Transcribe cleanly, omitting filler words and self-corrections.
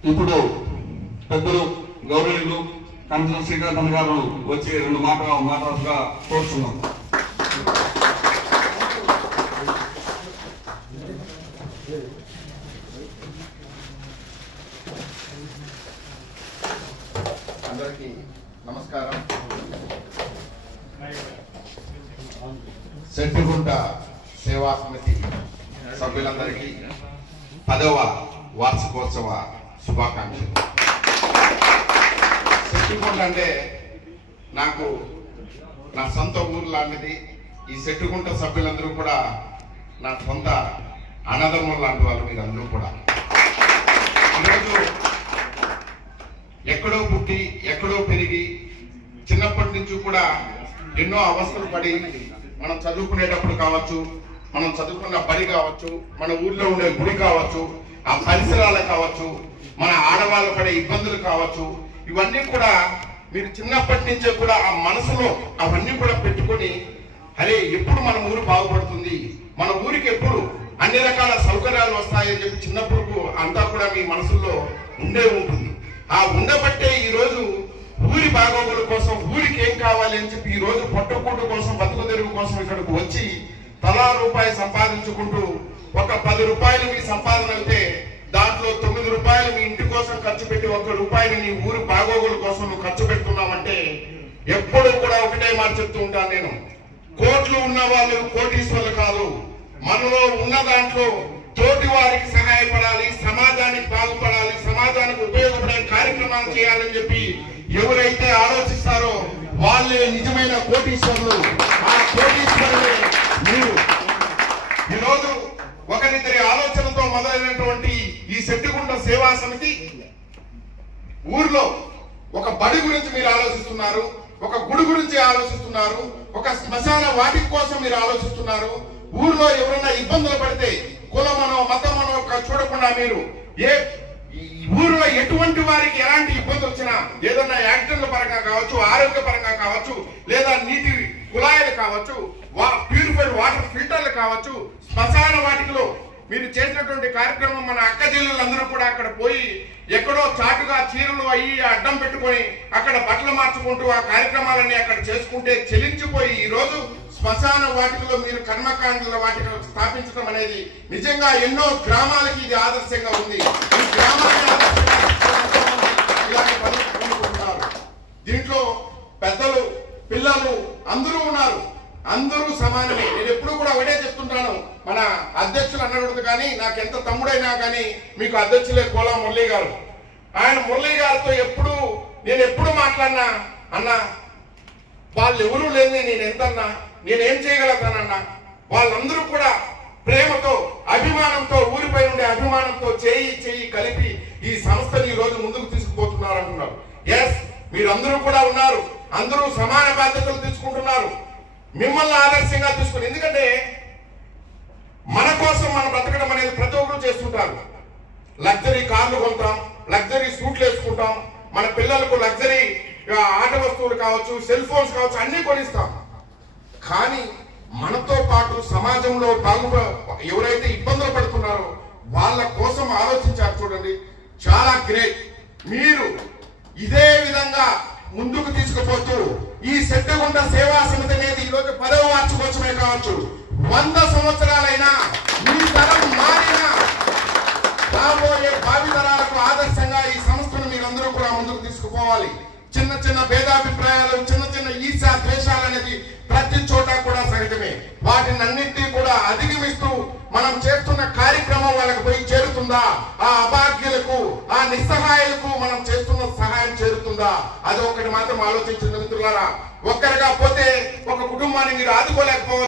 ఇప్పుడు పెద్దలు గౌరవనీయులు కంచం శ్రీకాంత్ గారు వచ్చి రెండు మాటలుగా కోరుతున్నాం. అందరికీ నమస్కారం. సెట్టిగుంట సేవా సమితి సభ్యులందరికీ 10వ వార్షికోత్సవ శుభాకాంక్షలు. సెట్టిగుంట అంటే నాకు నా సొంత ఊరు లాంటిది. ఈ సెట్టిగుంట సభ్యులందరూ కూడా నా సొంత అన్నదమ్ములు లాంటి వాళ్ళు మీరందరూ కూడా. ఈరోజు ఎక్కడో పుట్టి ఎక్కడో పెరిగి చిన్నప్పటి నుంచి కూడా ఎన్నో అవస్థలు పడి మనం చదువుకునేటప్పుడు కావచ్చు, మనం చదువుకున్న బడి కావచ్చు, మన ఊర్లో ఉండే గుడి కావచ్చు, ఆ పరిసరాలు కావచ్చు, మన ఆడవాళ్ళు పడే ఇబ్బందులు కావచ్చు, ఇవన్నీ కూడా మీరు చిన్నప్పటి నుంచే కూడా ఆ మనసులో అవన్నీ కూడా పెట్టుకొని అరే ఎప్పుడు మన ఊరు బాగుపడుతుంది, మన ఊరికి ఎప్పుడు అన్ని రకాల సౌకర్యాలు వస్తాయని చెప్పి చిన్నప్పుడు అంతా కూడా మీ మనసులో ఉండే ఉంటుంది. ఆ ఉండబట్టే ఈరోజు ఊరి బాగోగుల కోసం ఊరికి ఏం కావాలి అని చెప్పి ఈ రోజు పొట్టకూటు కోసం బతుకు తెరుగు కోసం ఇక్కడికి వచ్చి తలా రూపాయి సంపాదించుకుంటూ ఒక 10 రూపాయలు మీ సంపాదన అయితే దాంట్లో 9 రూపాయలు మీ ఇంటి కోసం ఖర్చు పెట్టి 1 రూపాయిని నీ ఊరి బాగోగుల కోసం నువ్వు ఖర్చు పెడుతున్నావంటే ఎప్పుడు కూడా ఒకటే మాట చెప్తూ ఉంటాను నేను, కోట్లు ఉన్న వాళ్ళు కోటీశ్వర్లు కాదు, మనలో ఉన్న దాంట్లో తోటి వారికి సహాయపడాలి, సమాజానికి బాగుపడాలి, సమాజానికి ఉపయోగపడే కార్యక్రమాలు చేయాలని చెప్పి ఎవరైతే ఆలోచిస్తారో వాళ్ళే నిజమైన కోటీశ్వరులు. ఆ కోటీశ్వరులే మీరు. ఈరోజు ఒకరిద్దరి ఆలోచనతో మొదలైనటువంటి ఈ సెట్టిగుంట సేవా సమితి ఊర్లో ఒక బడి గురించి మీరు ఆలోచిస్తున్నారు, ఒక గుడి గురించి ఆలోచిస్తున్నారు, ఒక శ్మశాన వాటి కోసం మీరు ఆలోచిస్తున్నారు. ఊర్లో ఎవరైనా ఇబ్బందులు పడితే కులమనో మతమనో చూడకుండా మీరు ఊరిలో ఎటువంటి వారికి ఎలాంటి ఇబ్బంది వచ్చినా ఏదన్నా యాక్సిడెంట్ల పరంగా కావచ్చు, ఆరోగ్య పరంగా కావచ్చు, లేదా నీటి కుళాయిలు కావచ్చు, ప్యూరిఫైడ్ వాటర్ ఫిల్టర్లు కావచ్చు, శ్మశాన వాటికలో మీరు చేసినటువంటి కార్యక్రమం మన అక్క చెల్లెళ్ళందరూ కూడా అక్కడ పోయి ఎక్కడో చాటుగా చీరలు అయ్యి అడ్డం పెట్టుకొని అక్కడ బట్టలు మార్చుకుంటూ ఆ కార్యక్రమాలన్నీ అక్కడ చేసుకుంటే చెలించిపోయి ఈ రోజు శ్మశాన వాటికలో మీరు కర్మకాండల వాటికలు స్థాపించడం అనేది నిజంగా ఎన్నో గ్రామాలకి ఇది ఆదర్శంగా ఉంది. ఈ గ్రామాన్ని దీంట్లో పెద్దలు పిల్లలు అందరూ ఉన్నారు, అందరూ సమానమే. నేను ఎప్పుడు కూడా ఒకటే చెప్తుంటాను, మన అధ్యక్షులు అన్నకూడదు కానీ నాకెంత తమ్ముడైనా కానీ మీకు అధ్యక్షులే కోలా మురళీ గారు. ఆయన మురళీ గారితో నేను ఎప్పుడు మాట్లాడినా అన్నా వాళ్ళు ఎవరూ లేని నేను ఎంతన్నా నేనేం చేయగలుగుతానన్నా వాళ్ళందరూ కూడా ప్రేమతో అభిమానంతో ఊరిపై ఉండే అభిమానంతో చేయి కలిపి ఈ సంస్థని ఈ రోజు ముందుకు తీసుకుపోతున్నారు అంటున్నారు. ఎస్, మీరందరూ కూడా ఉన్నారు, అందరూ సమాన బాధ్యతలు తీసుకుంటున్నారు, మిమ్మల్ని ఆదర్శంగా తీసుకుని. ఎందుకంటే మన కోసం మనం బ్రతకడం అనేది ప్రతి ఒక్కరు చేస్తుంటారు. లగ్జరీ కార్లు కొంటాం, లగ్జరీ సూట్లు వేసుకుంటాం, మన పిల్లలకు లగ్జరీ ఆట వస్తువులు కావచ్చు, సెల్ ఫోన్స్ కావచ్చు, అన్ని కొనిస్తాం. కానీ మనతో పాటు సమాజంలో ఎవరైతే ఇబ్బందులు పడుతున్నారో వాళ్ళ కోసం ఆలోచించారు చూడండి, చాలా గ్రేట్. మీరు ఇదే విధంగా ముందుకు తీసుకుపోతూ ఈ సెట్టిగుంట సేవా సమితి అనేది ఈరోజు 10వ వార్షికోత్సవమే కావచ్చు, 100 సంవత్సరాలైనా మీ తరం మారినా రాబోయే భావితరాలకు ఆదర్శంగా ఈ సంస్థను మీరందరూ కూడా ముందుకు తీసుకుపోవాలి. చిన్న చిన్న భేదాభిప్రాయాలు, చిన్న చిన్న ఈర్ష్య ద్వేషాలు అనేది ప్రతి చోట కూడా సహజమే. వాటిని అన్నింటినీ కూడా అధిగమిస్తూ మనం చేస్తున్న కార్యక్రమం వాళ్ళకి పోయి చేరుతుందా, ఆ అభాగ్యులకు ఆ నిస్సహాయులకు మనం చేస్తున్న సహాయం చేరుతుందా, అది ఒకటి మాత్రం ఆలోచించండి మిత్రులారా. ఒక్కరిగా పోతే ఒక కుటుంబాన్ని మీరు ఆదుకోలేకపోవచ్చు.